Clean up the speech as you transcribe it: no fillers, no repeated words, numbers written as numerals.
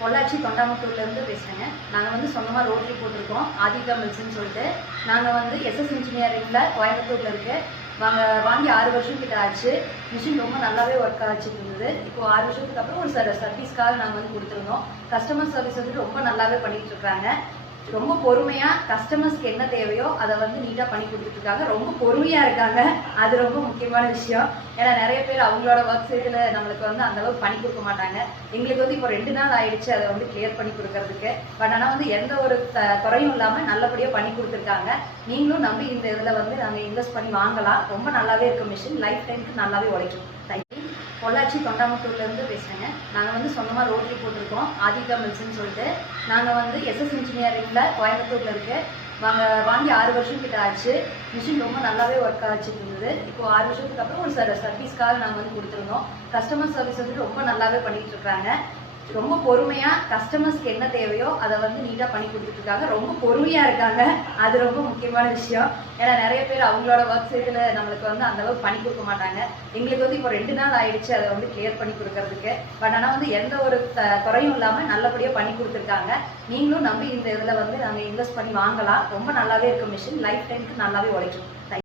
பொள்ளாச்சி தொண்டாமுத்தூர்லேருந்து பேசுகிறேங்க. நாங்கள் வந்து சொந்தமாக ரோட்டரி போட்டிருக்கோம், ஆதிகா மில்ஸ்ன்னு சொல்லிட்டு. நாங்கள் வந்து எஸ்எஸ் இன்ஜினியரிங்கில் கோயம்புத்தூரில் இருக்கு. வாங்கி 6 வருஷம் கிட்ட ஆச்சு. மிஷின் ரொம்ப நல்லாவே ஒர்க் ஆச்சுட்டு இருந்தது. இப்போ 6 வருஷத்துக்கு அப்புறம் ஒரு சர்வீஸ்க்காக நாங்கள் வந்து கொடுத்துருந்தோம். கஸ்டமர் சர்வீஸ் வந்து ரொம்ப நல்லாவே பண்ணிட்டு இருக்காங்க. ரொம்ப பொறுமையா கஸ்டமர்ஸ்க்கு என்ன தேவையோ அதை வந்து நீட்டா பண்ணி கொடுத்துட்டு இருக்காங்க. ரொம்ப பொறுமையா இருக்காங்க, அது ரொம்ப முக்கியமான விஷயம். ஏன்னா நிறைய பேர் அவங்களோட ஒர்க் சைட்ல நம்மளுக்கு வந்து அந்த அளவுக்கு பண்ணி கொடுக்க மாட்டாங்க. எங்களுக்கு வந்து இப்போ 2 நாள் ஆயிடுச்சு அதை வந்து கிளியர் பண்ணி கொடுக்கறதுக்கு. பட் ஆனால் வந்து எந்த ஒரு குறையும் இல்லாம நல்லபடியா பண்ணி கொடுத்துருக்காங்க. நீங்களும் நம்பி இந்த இதுல வந்து நாங்கள் இன்வெஸ்ட் பண்ணி வாங்கலாம். ரொம்ப நல்லாவே இருக்கும் மிஷின், லைஃப் டைமுக்கு நல்லாவே உழைக்கும். தேங்க்யூ. பொள்ளாச்சி தொண்டாமுத்தூர்லேருந்து பேசுகிறேங்க. நாங்கள் வந்து சொந்தமாக ரோட்டரி போட்டிருக்கோம், ஆதிகா மில்ஸ்ன்னு சொல்லிட்டு. நாங்கள் வந்து எஸ்எஸ் இன்ஜினியரிங்கில் கோயம்புத்தூரில் இருக்கு. வாங்கி 6 வருஷம் கிட்ட ஆச்சு. மிஷின் ரொம்ப நல்லாவே ஒர்க் ஆச்சுட்டு இருந்தது. இப்போ 6 வருஷத்துக்கு அப்புறம் ஒரு சர்வீஸ்க்காக நாங்கள் வந்து கொடுத்துருந்தோம். கஸ்டமர் சர்வீஸ் வந்து ரொம்ப நல்லாவே பண்ணிட்டு இருக்காங்க. ரொம்ப பொறுமையா கஸ்டமர்ஸ்க்கு என்ன தேவையோ அதை வந்து நீட்டா பண்ணி கொடுத்துட்டு இருக்காங்க. ரொம்ப பொறுமையா இருக்காங்க, அது ரொம்ப முக்கியமான விஷயம். ஏன்னா நிறைய பேர் அவங்களோட ஒர்க் சைட்ல நம்மளுக்கு வந்து அந்த அளவுக்கு பண்ணி கொடுக்க மாட்டாங்க. எங்களுக்கு வந்து இப்போ 2 நாள் ஆயிடுச்சு அதை வந்து கிளியர் பண்ணி கொடுக்கறதுக்கு. பட் ஆனால் வந்து எந்த ஒரு குறையும் இல்லாம நல்லபடியா பண்ணி கொடுத்துருக்காங்க. நீங்களும் நம்பி இந்த இதுல வந்து நாங்கள் இன்வெஸ்ட் பண்ணி வாங்கலாம். ரொம்ப நல்லாவே இருக்கும் மிஷின், லைஃப் டைமுக்கு நல்லாவே உழைக்கும்.